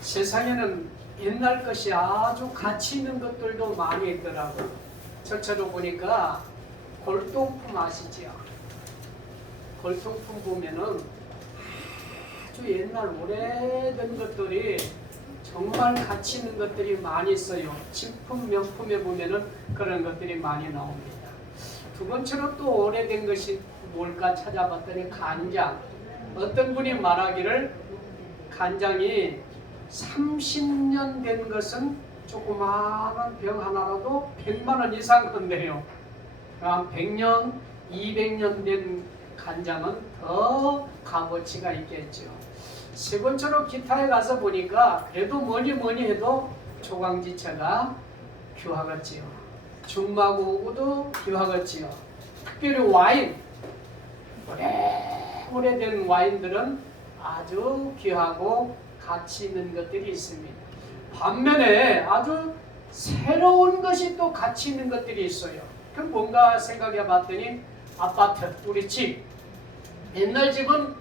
세상에는 옛날 것이 아주 가치 있는 것들도 많이 있더라고요. 저처럼 보니까 골동품 아시죠? 골동품 보면은 아주 옛날 오래된 것들이 정말 가치 있는 것들이 많이 있어요. 진품 명품에 보면은 그런 것들이 많이 나옵니다. 두 번째로 또 오래된 것이 뭘까 찾아봤더니 간장. 어떤 분이 말하기를 간장이 30년 된 것은 조그마한 병 하나라도 100만 원 이상 한대요. 한 100년, 200년 된 간장은 더 값어치가 있겠죠. 세 번째로 기타에 가서 보니까 그래도 뭐니 해도 조강지처가 귀하겠지요. 중마고구도 귀하겠지요. 특별히 와인, 오래된 와인들은 아주 귀하고 가치 있는 것들이 있습니다. 반면에 아주 새로운 것이 또 가치 있는 것들이 있어요. 그럼 뭔가 생각해 봤더니 아파트, 우리 집. 옛날 집은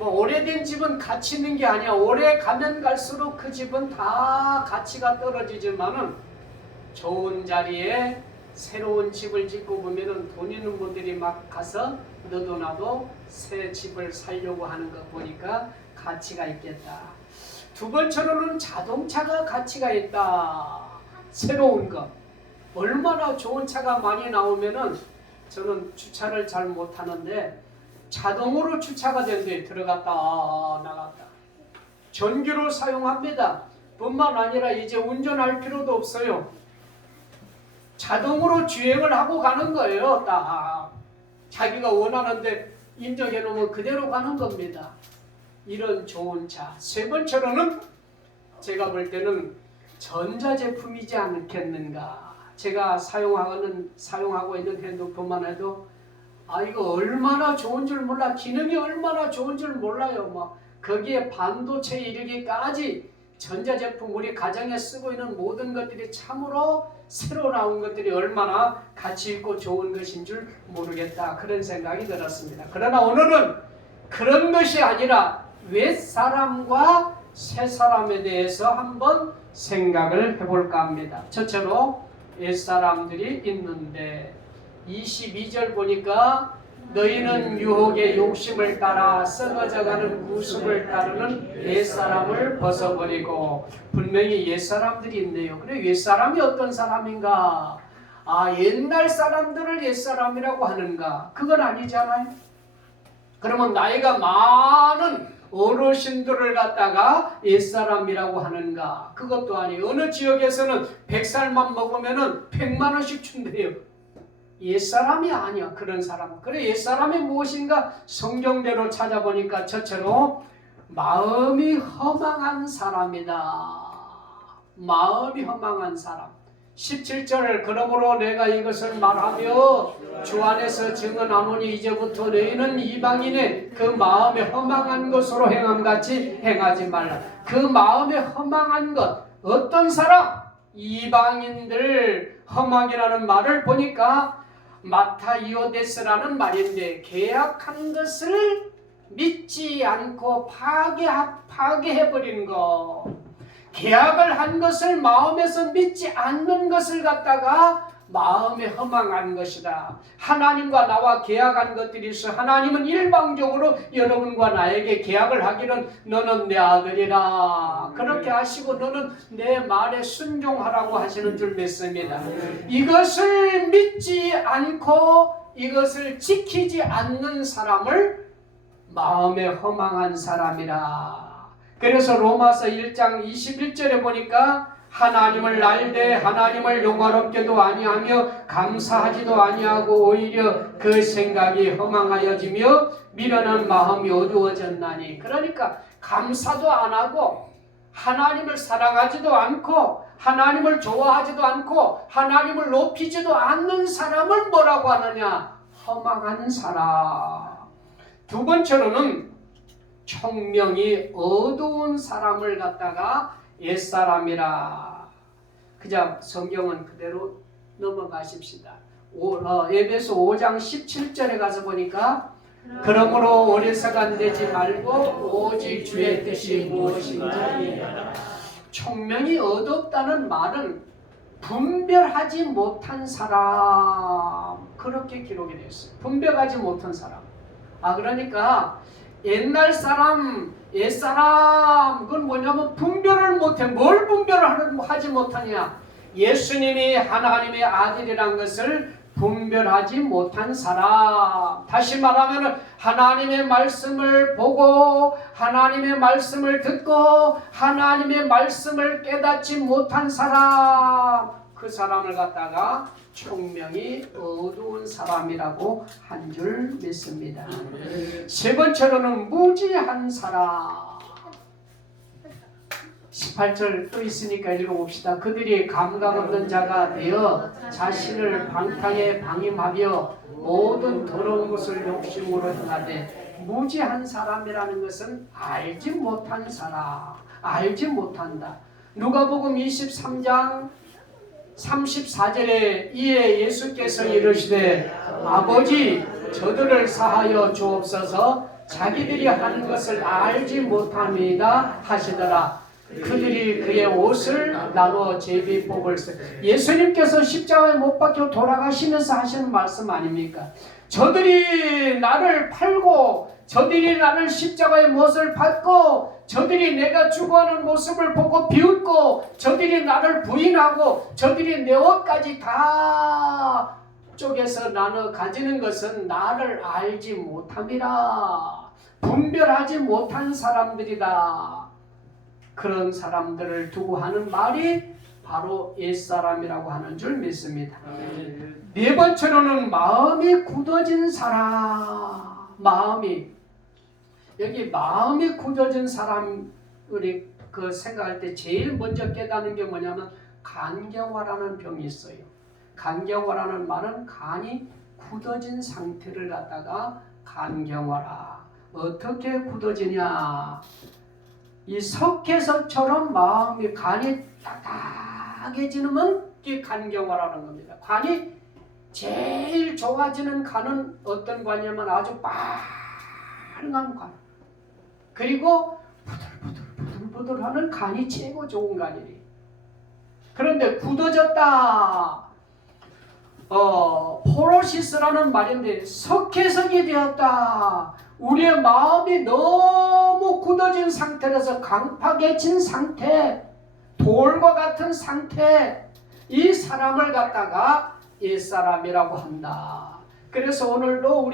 오래된 집은 가치 있는 게 아니야. 오래 가면 갈수록 그 집은 다 가치가 떨어지지만은 좋은 자리에 새로운 집을 짓고 보면은 돈 있는 분들이 막 가서 너도 나도 새 집을 살려고 하는 거 보니까 가치가 있겠다. 두 번째로는 자동차가 가치가 있다. 새로운 거. 얼마나 좋은 차가 많이 나오면은 저는 주차를 잘 못하는데 자동으로 주차가 된대. 들어갔다 나갔다. 전기로 사용합니다. 뿐만 아니라 이제 운전할 필요도 없어요. 자동으로 주행을 하고 가는 거예요. 딱 자기가 원하는데 인정해 놓으면 그대로 가는 겁니다. 이런 좋은 차. 세 번째로는 제가 볼 때는 전자제품이지 않겠는가. 제가 사용하고 있는 핸드폰만 해도 이거 얼마나 좋은 줄 몰라. 기능이 얼마나 좋은 줄 몰라요. 거기에 반도체에 이르기까지 전자제품 우리 가정에 쓰고 있는 모든 것들이 참으로 새로 나온 것들이 얼마나 가치 있고 좋은 것인 줄 모르겠다. 그런 생각이 들었습니다. 그러나 오늘은 그런 것이 아니라 윗사람과 새사람에 대해서 한번 생각을 해볼까 합니다. 첫째로 윗사람들이 있는데 22절 보니까 너희는 유혹의 욕심을 따라 썩어져가는 구습을 따르는 옛사람을 벗어버리고. 분명히 옛사람들이 있네요. 그래, 옛사람이 어떤 사람인가? 옛날 사람들을 옛사람이라고 하는가? 그건 아니잖아요. 그러면 나이가 많은 어르신들을 갖다가 옛사람이라고 하는가? 그것도 아니에요. 어느 지역에서는 100살만 먹으면 100만 원씩 준대요. 옛사람이 아니야. 그런 사람. 그래, 옛사람이 무엇인가? 성경대로 찾아보니까 첫째로 마음이 허망한 사람이다. 마음이 허망한 사람. 17절 그러므로 내가 이것을 말하며 주 안에서 증언하노니 이제부터 너희는 이방인의 그 마음에 허망한 것으로 행함같이 행하지 말라. 그 마음에 허망한 것. 어떤 사람? 이방인들. 허망이라는 말을 보니까 마타이오데스라는 말인데 계약한 것을 믿지 않고 파괴해버린 것. 계약을 한 것을 마음에서 믿지 않는 것을 갖다가 마음에 허망한 것이다. 하나님과 나와 계약한 것들이 있어. 하나님은 일방적으로 여러분과 나에게 계약을 하기는 너는 내 아들이라 그렇게 하시고 너는 내 말에 순종하라고 하시는 줄 믿습니다. 이것을 믿지 않고 이것을 지키지 않는 사람을 마음에 허망한 사람이라. 그래서 로마서 1장 21절에 보니까 하나님을 날되 하나님을 영화롭게도 아니하며 감사하지도 아니하고 오히려 그 생각이 허망하여지며 미련한 마음이 어두워졌나니. 그러니까 감사도 안 하고 하나님을 사랑하지도 않고 하나님을 좋아하지도 않고 하나님을 높이지도 않는 사람을 뭐라고 하느냐? 허망한 사람. 두 번째로는 총명이 어두운 사람을 갖다가 옛사람이라. 그냥 성경은 그대로 넘어가십시다. 에베소 5장 17절에 가서 보니까 그러므로 어리석은 되지 말고 오직 주의 뜻이 무엇인지 총명이 어둡다는 말은 분별하지 못한 사람, 그렇게 기록이 되어 있어요. 분별하지 못한 사람. 그러니까 옛날 사람, 옛사람, 그건 뭐냐면 분별을 못해. 뭘 분별을 하지 못하냐? 예수님이 하나님의 아들이란 것을 분별하지 못한 사람. 다시 말하면 하나님의 말씀을 보고 하나님의 말씀을 듣고 하나님의 말씀을 깨닫지 못한 사람, 그 사람을 갖다가 총명이 어두운 사람이라고 한 줄 믿습니다. 세 번째로는 무지한 사람. 18절 또 있으니까 읽어봅시다. 그들이 감각 없는 자가 되어 자신을 방탕에 방임하며 모든 더러운 것을 욕심으로 행하되, 무지한 사람이라는 것은 알지 못한 사람, 알지 못한다. 누가복음 23장 34절에 이에 예수께서 이르시되 아버지 저들을 사하여 주옵소서 자기들이 하는 것을 알지 못함이다 하시더라. 그들이 그의 옷을 나눠 제비 뽑을세. 예수님께서 십자가에 못 박혀 돌아가시면서 하시는 말씀 아닙니까? 저들이 나를 팔고 저들이 나를 십자가에 못을 받고 저들이 내가 죽어가는 모습을 보고 비웃고 저들이 나를 부인하고 저들이 내 옷까지 다 쪼개서 나눠 가지는 것은 나를 알지 못함이라. 분별하지 못한 사람들이다. 그런 사람들을 두고 하는 말이 바로 옛사람이라고 하는 줄 믿습니다. 네 번째로는 마음이 굳어진 사람. 여기 마음이 굳어진 사람, 우리 그 생각할 때 제일 먼저 깨닫는 게 뭐냐면 간경화라는 병이 있어요. 간경화라는 말은 간이 굳어진 상태를 갖다가 간경화라. 어떻게 굳어지냐? 이 석회석처럼 마음이 간이 딱딱해지면 이게 간경화라는 겁니다. 간이 제일 좋아지는 간은 어떤 관이냐면 아주 빨간 간. 그리고 부들부들하는 간이 최고 좋은 간이래. 그런데 굳어졌다. 포로시스라는 말인데 석회석이 되었다. 우리의 마음이 너무 굳어진 상태라서 강팍해진 상태, 돌과 같은 상태, 이 사람을 갖다가 옛사람이라고 한다. 그래서 오늘도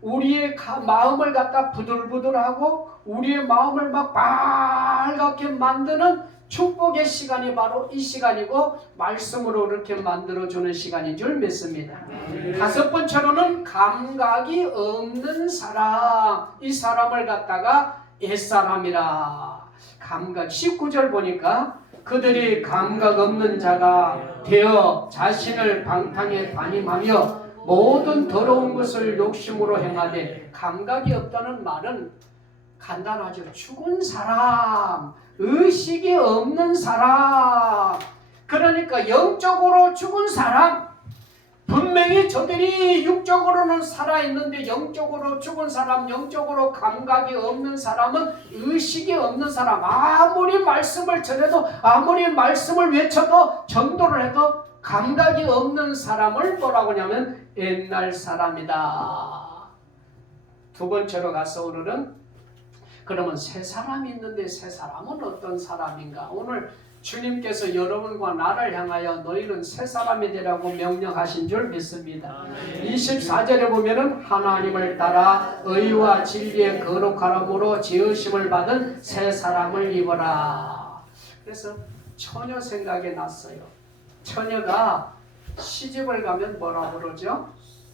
우리의 마음을 갖다 부들부들하고 우리의 마음을 막 빨갛게 만드는 축복의 시간이 바로 이 시간이고 말씀으로 이렇게 만들어주는 시간인 줄 믿습니다. 다섯 번째로는 감각이 없는 사람. 이 사람을 갖다가 옛사람이라. 감각 19절 보니까 그들이 감각 없는 자가 되어 자신을 방탕에 반임하며 모든 더러운 것을 욕심으로 행하되, 감각이 없다는 말은 간단하죠. 죽은 사람, 의식이 없는 사람. 그러니까 영적으로 죽은 사람. 분명히 저들이 육적으로는 살아있는데 영적으로 죽은 사람, 영적으로 감각이 없는 사람은 의식이 없는 사람. 아무리 말씀을 전해도 아무리 말씀을 외쳐도 전도를 해도 감각이 없는 사람을 뭐라고 하냐면 옛날 사람이다. 두 번째로 가서 오늘은 그러면 새 사람이 있는데 새 사람은 어떤 사람인가? 오늘 주님께서 여러분과 나를 향하여 너희는 새 사람이 되라고 명령하신 줄 믿습니다. 24절에 보면은 하나님을 따라 의와 진리의 거룩함으로 지으심을 받은 새 사람을 입어라. 그래서 처녀 생각이 났어요. 처녀가 시집을 가면 뭐라 그러죠?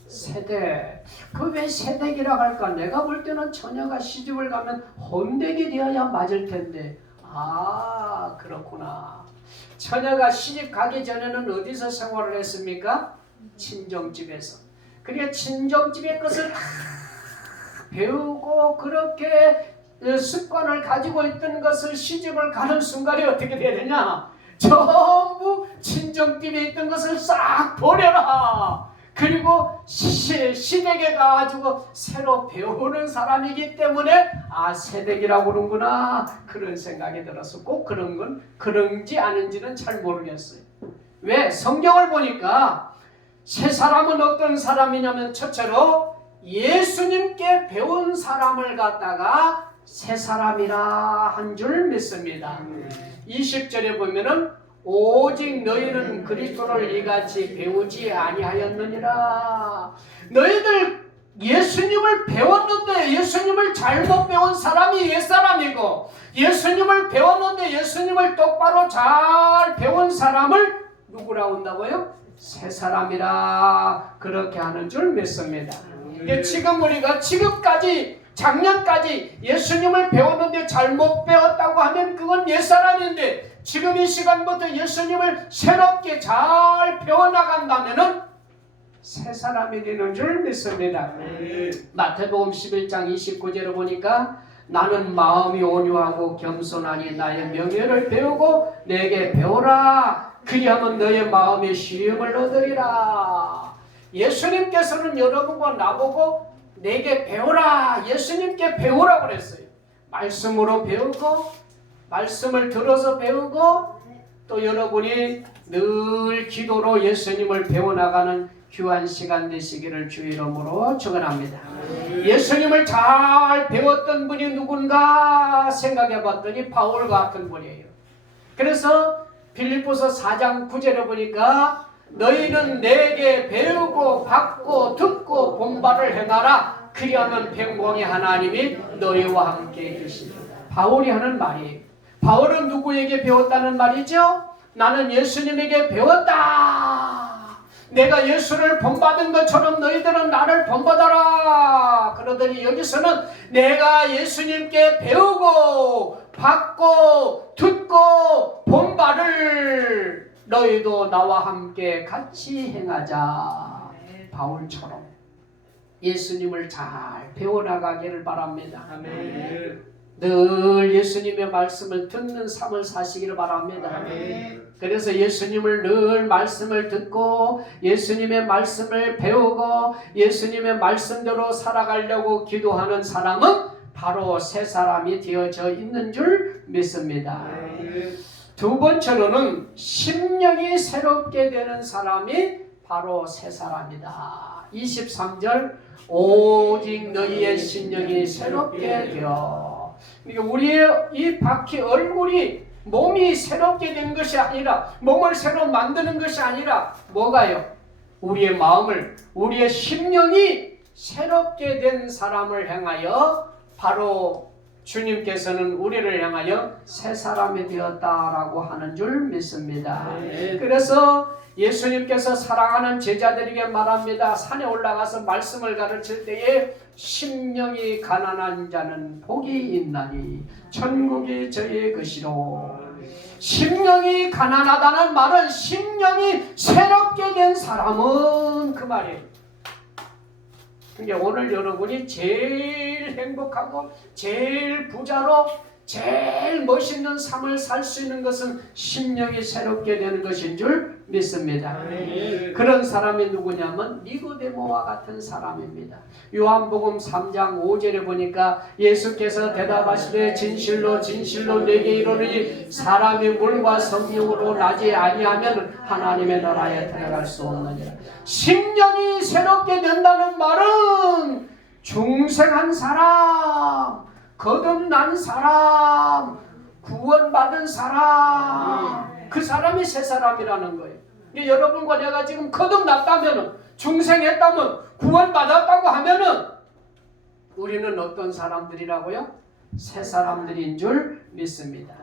세대. 그 왜 세대기라고 할까? 내가 볼 때는 처녀가 시집을 가면 혼대기 되어야 맞을 텐데. 그렇구나. 처녀가 시집 가기 전에는 어디서 생활을 했습니까? 친정집에서. 그러니까 친정집의 것을 다 배우고 그렇게 습관을 가지고 있던 것을 시집을 가는 순간에 어떻게 돼야 되냐? 전부 친정집에 있던 것을 싹 버려라. 그리고 시댁에 가가지고 새로 배우는 사람이기 때문에 새댁이라고 그러는구나 그런 생각이 들어서 꼭 그런 건 그런지 아닌지는 잘 모르겠어요. 왜? 성경을 보니까 새 사람은 어떤 사람이냐면 첫째로 예수님께 배운 사람을 갖다가 새 사람이라 한 줄 믿습니다. 20절에 보면은 오직 너희는 그리스도를 이같이 배우지 아니하였느니라. 너희들 예수님을 배웠는데 예수님을 잘못 배운 사람이 옛사람이고 예수님을 배웠는데 예수님을 똑바로 잘 배운 사람을 누구라고 한다고요? 새 사람이라 그렇게 하는 줄 믿습니다. 지금 우리가 지금까지 작년까지 예수님을 배웠는데 잘못 배웠다고 하면 그건 옛사람인데 지금 이 시간부터 예수님을 새롭게 잘 배워나간다면 새 사람이 되는 줄 믿습니다. 마태복음 11장 29절을 보니까 나는 마음이 온유하고 겸손하니 나의 명예를 배우고 내게 배우라. 그리하면 너의 마음에 쉼을 얻으리라. 예수님께서는 여러분과 나보고 내게 배우라. 예수님께 배우라 그랬어요. 말씀으로 배우고 말씀을 들어서 배우고 또 여러분이 늘 기도로 예수님을 배워나가는 귀한 시간 되시기를 주의 이름으로 축원합니다. 예수님을 잘 배웠던 분이 누군가 생각해 봤더니 바울 같은 분이에요. 그래서 빌립보서 4장 9절에 보니까 너희는 내게 배우고 받고 듣고 본바를 행하라. 그리하면 평강의 하나님이 너희와 함께 계시리라. 바울이 하는 말이에요. 바울은 누구에게 배웠다는 말이죠? 나는 예수님에게 배웠다. 내가 예수를 본받은 것처럼 너희들은 나를 본받아라. 그러더니 여기서는 내가 예수님께 배우고 받고 듣고 본바를 너희도 나와 함께 같이 행하자. 바울처럼 예수님을 잘 배워나가기를 바랍니다. 늘 예수님의 말씀을 듣는 삶을 사시기를 바랍니다. 그래서 예수님을 늘 말씀을 듣고 예수님의 말씀을 배우고 예수님의 말씀대로 살아가려고 기도하는 사람은 바로 새 사람이 되어져 있는 줄 믿습니다. 두 번째로는 심령이 새롭게 되는 사람이 바로 새 사람이다. 23절 오직 너희의 심령이 새롭게 되어. 그러니까 우리의 이 바퀴 얼굴이 몸이 새롭게 된 것이 아니라 몸을 새로 만드는 것이 아니라 뭐가요? 우리의 마음을 우리의 심령이 새롭게 된 사람을 향하여 바로 주님께서는 우리를 향하여 새 사람이 되었다라고 하는 줄 믿습니다. 그래서 예수님께서 사랑하는 제자들에게 말합니다. 산에 올라가서 말씀을 가르칠 때에 심령이 가난한 자는 복이 있나니 천국이 저의 것이로. 심령이 가난하다는 말은 심령이 새롭게 된 사람은 그 말이에요. 그러니까 오늘 여러분이 제일 행복하고 제일 부자로 제일 멋있는 삶을 살 수 있는 것은 심령이 새롭게 되는 것인 줄 믿습니다. 그런 사람이 누구냐면 니고데모와 같은 사람입니다. 요한복음 3장 5절에 보니까 예수께서 대답하시되 진실로 진실로 내게 이르노니 사람이 물과 성령으로 나지 아니하면 하나님의 나라에 들어갈 수 없느니라. 심령이 새롭게 된다는 말은 중생한 사람, 거듭난 사람, 구원받은 사람, 그 사람이 새 사람이라는 거예요. 여러분과 내가 지금 거듭났다면, 중생했다면, 구원받았다고 하면은 우리는 어떤 사람들이라고요? 새 사람들인 줄 믿습니다.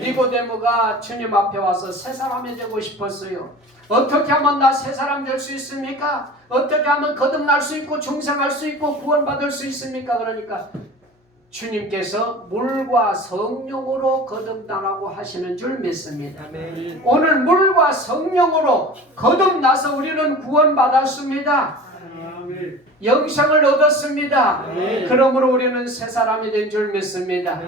니고데모가 주님 앞에 와서 새 사람이 되고 싶었어요. 어떻게 하면 나 새 사람 될 수 있습니까? 어떻게 하면 거듭날 수 있고 중생할 수 있고 구원받을 수 있습니까? 그러니까 주님께서 물과 성령으로 거듭나라고 하시는 줄 믿습니다. 아멘. 오늘 물과 성령으로 거듭나서 우리는 구원받았습니다. 아멘. 영생을 얻었습니다. 아멘. 그러므로 우리는 새 사람이 된 줄 믿습니다.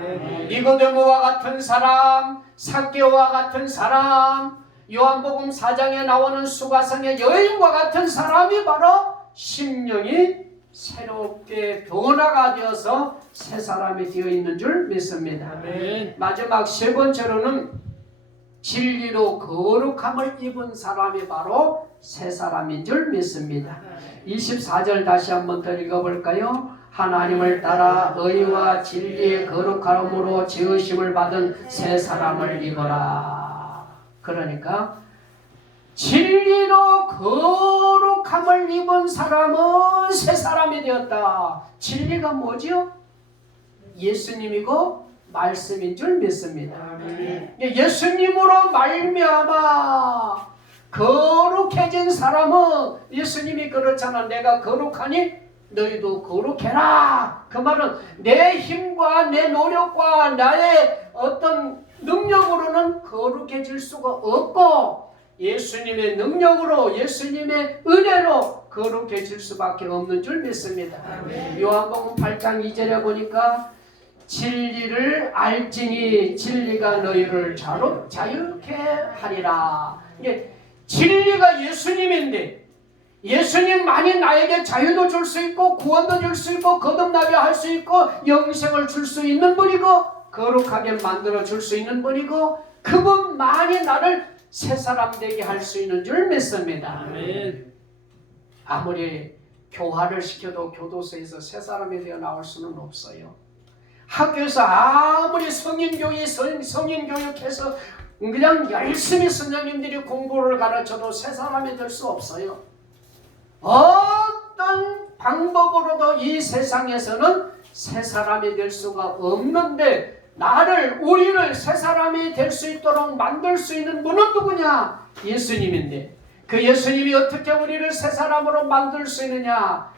니고데모와 같은 사람, 삭개오와 같은 사람, 요한복음 4장에 나오는 수가성의 여인과 같은 사람이 바로 심령이 새롭게 변화가 되어서 새 사람이 되어 있는 줄 믿습니다. 아멘. 마지막 세 번째로는 진리로 거룩함을 입은 사람이 바로 새 사람인 줄 믿습니다. 24절 다시 한번 더 읽어볼까요? 하나님을 따라 의와 진리의 거룩함으로 지으심을 받은 새 사람을 입어라. 그러니까 진리로 거룩함을 입은 사람은 새 사람이 되었다. 진리가 뭐지요? 예수님이고 말씀인 줄 믿습니다. 예수님으로 말미암아 거룩해진 사람은 예수님이 그렇잖아. 내가 거룩하니 너희도 거룩해라. 그 말은 내 힘과 내 노력과 나의 어떤 능력으로는 거룩해질 수가 없고 예수님의 능력으로 예수님의 은혜로 거룩해질 수밖에 없는 줄 믿습니다. 요한복음 8장 2절에 보니까 진리를 알지니 진리가 너희를 자유케 하리라. 이게 진리가 예수님인데 예수님만이 나에게 자유도 줄 수 있고 구원도 줄 수 있고 거듭나게 할 수 있고 영생을 줄 수 있는 분이고 거룩하게 만들어 줄 수 있는 분이고 그분만이 나를 새 사람 되게 할 수 있는 줄 믿습니다. 아멘. 아무리 교화를 시켜도 교도소에서 새 사람이 되어 나올 수는 없어요. 학교에서 아무리 성인교육해서 그냥 열심히 선생님들이 공부를 가르쳐도 새 사람이 될 수 없어요. 어떤 방법으로도 이 세상에서는 새 사람이 될 수가 없는데 우리를 새 사람이 될 수 있도록 만들 수 있는 분은 누구냐? 예수님인데 그 예수님이 어떻게 우리를 새 사람으로 만들 수 있느냐?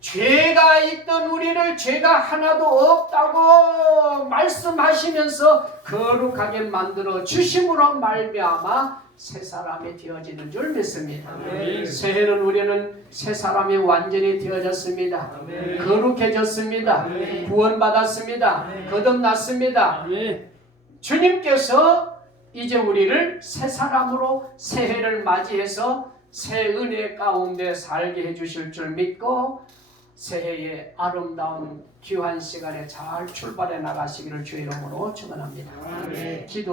죄가 있던 우리를 죄가 하나도 없다고 말씀하시면서 거룩하게 만들어 주심으로 말미암아 새 사람이 되어지는 줄 믿습니다. 아멘. 새해는 우리는 새 사람이 완전히 되어졌습니다. 아멘. 거룩해졌습니다. 아멘. 구원받았습니다. 아멘. 거듭났습니다. 아멘. 주님께서 이제 우리를 새 사람으로 새해를 맞이해서 새 은혜 가운데 살게 해주실 줄 믿고 새해의 아름다운 귀한 시간에 잘 출발해 나가시기를 주의 이름으로 축원합니다. 아멘. 기도